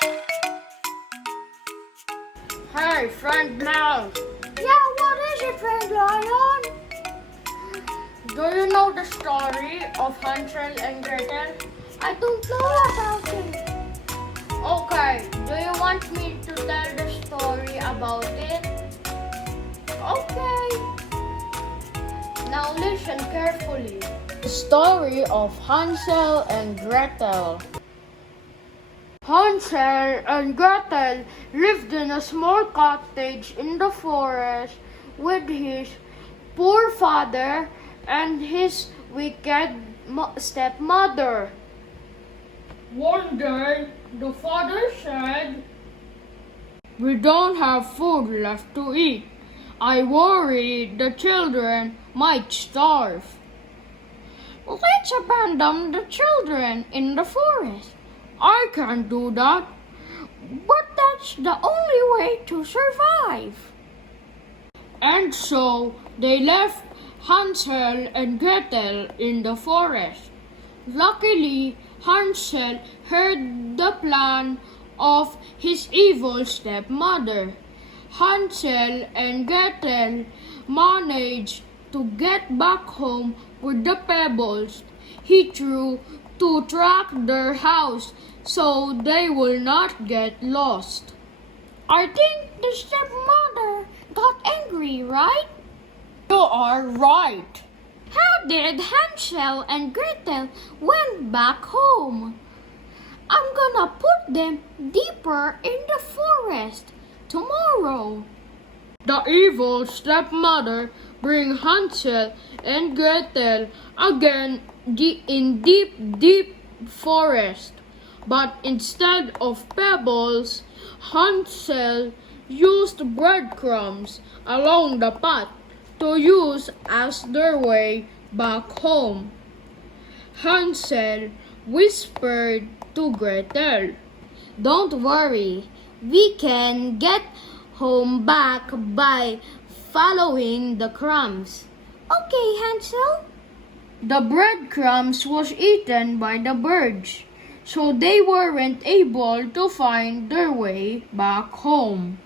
Hey, friend Mouse, Yeah, what is it, friend Lion? do you know the story of Hansel and Gretel? I don't know about it. Okay, do you want me to tell the story about it? Okay. Now listen carefully. The story of Hansel and Gretel. Hansel and Gretel lived in a small cottage in the forest with his poor father and his wicked stepmother. One day, the father said, "We don't have food left to eat. I worry the children might starve. Let's abandon the children in the forest. I can't do that, but that's the only way to survive." And so they left Hansel and Gretel in the forest. Luckily, Hansel heard the plan of his evil stepmother. Hansel and Gretel managed to get back home with the pebbles he threw to track their house so they will not get lost. I think the stepmother got angry, right? You are right. How did Hansel and Gretel went back home? I'm gonna put them deeper in the forest tomorrow. The evil stepmother bring Hansel and Gretel again in deep forest. But instead of pebbles, Hansel used breadcrumbs along the path to use as their way back home. Hansel whispered to Gretel, Don't worry, we can get home back by following the crumbs. Okay, Hansel? The breadcrumbs was eaten by the birds, so they weren't able to find their way back home.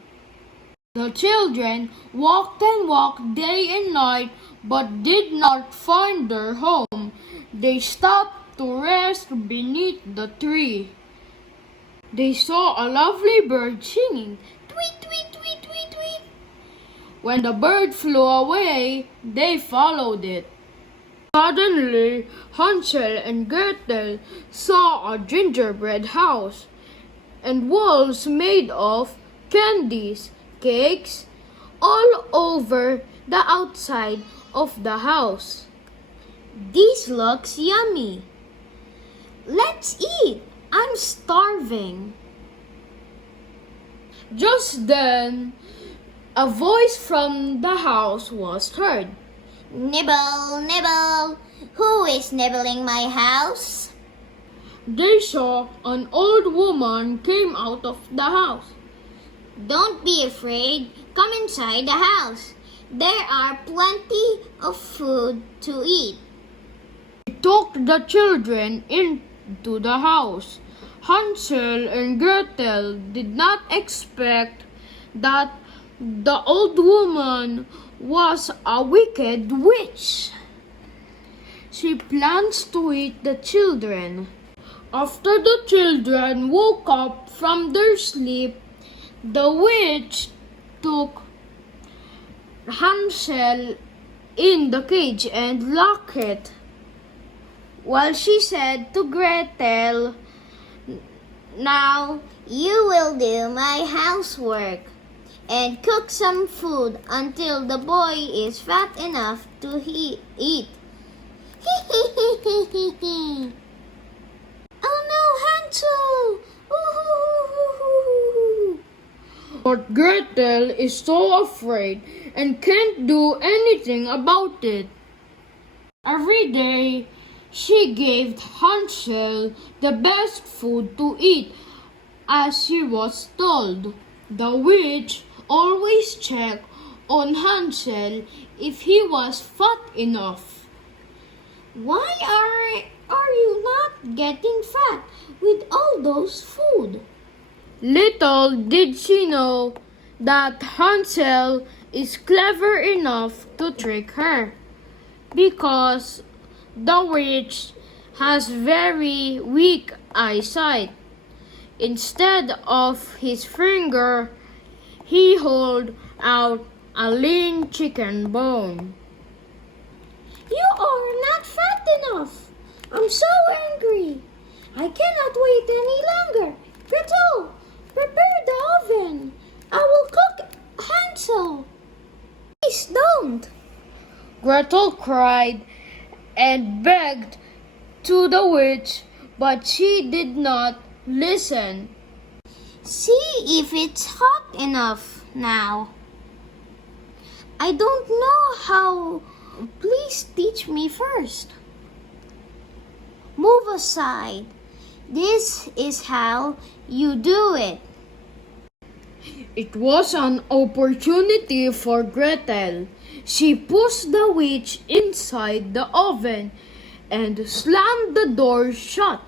The children walked and walked day and night but did not find their home. They stopped to rest beneath the tree. They saw a lovely bird singing, tweet, tweet, tweet, tweet, tweet. When the bird flew away, they followed it. Suddenly, Hansel and Gretel saw a gingerbread house and walls made of candies, cakes, all over the outside of the house. This looks yummy. Let's eat. I'm starving. Just then, a voice from the house was heard. Nibble, nibble. Who is nibbling my house? They saw an old woman came out of the house. Don't be afraid. Come inside the house. There are plenty of food to eat. She took the children into the house. Hansel and Gretel did not expect that the old woman was a wicked witch. She plans to eat the children. After the children woke up from their sleep, the witch took Hansel in the cage and locked it, while she said to Gretel, Now you will do my housework and cook some food until the boy is fat enough to eat. Oh no, Hansel! Ooh. But Gretel is so afraid and can't do anything about it. Every day, she gave Hansel the best food to eat as she was told. The witch always checked on Hansel if he was fat enough. Why are you not getting fat with all those food? Little did she know that Hansel is clever enough to trick her, because the witch has very weak eyesight. Instead of his finger, he held out a lean chicken bone. You are not fat enough. I'm so angry. I cannot wait any longer. Gretel, prepare the oven. I will cook Hansel. Please don't. Gretel cried and begged to the witch, but she did not listen. See if it's hot enough now. I don't know how. Please teach me first. Move aside. This is how you do it. It was an opportunity for Gretel. She pushed the witch inside the oven and slammed the door shut.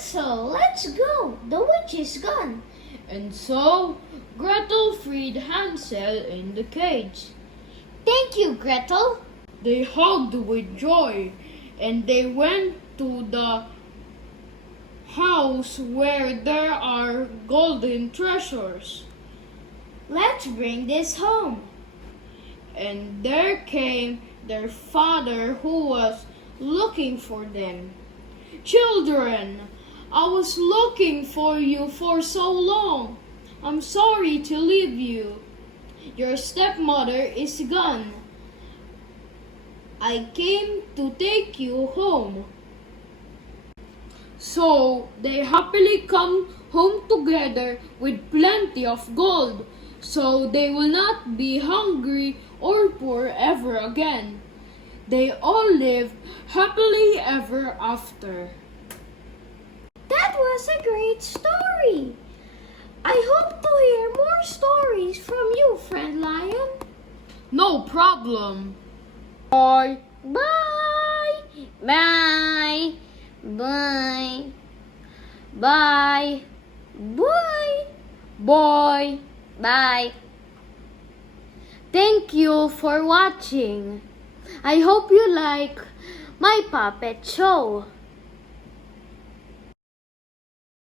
So let's go. The witch is gone. And so Gretel freed Hansel in the cage. Thank you, Gretel. They hugged with joy, and they went to the house where there are golden treasures. Let's bring this home. And there came their father, who was looking for them. Children, I was looking for you for so long. I'm sorry to leave you. Your stepmother is gone. I came to take you home. So they happily come home together with plenty of gold, so they will not be hungry or poor ever again. They all lived happily ever after. That was a great story. I hope to hear more stories from you, friend Lion. No problem. Bye. Bye. Bye. Bye. Bye. Bye. Bye. Bye. Thank you for watching. I hope you like my puppet show.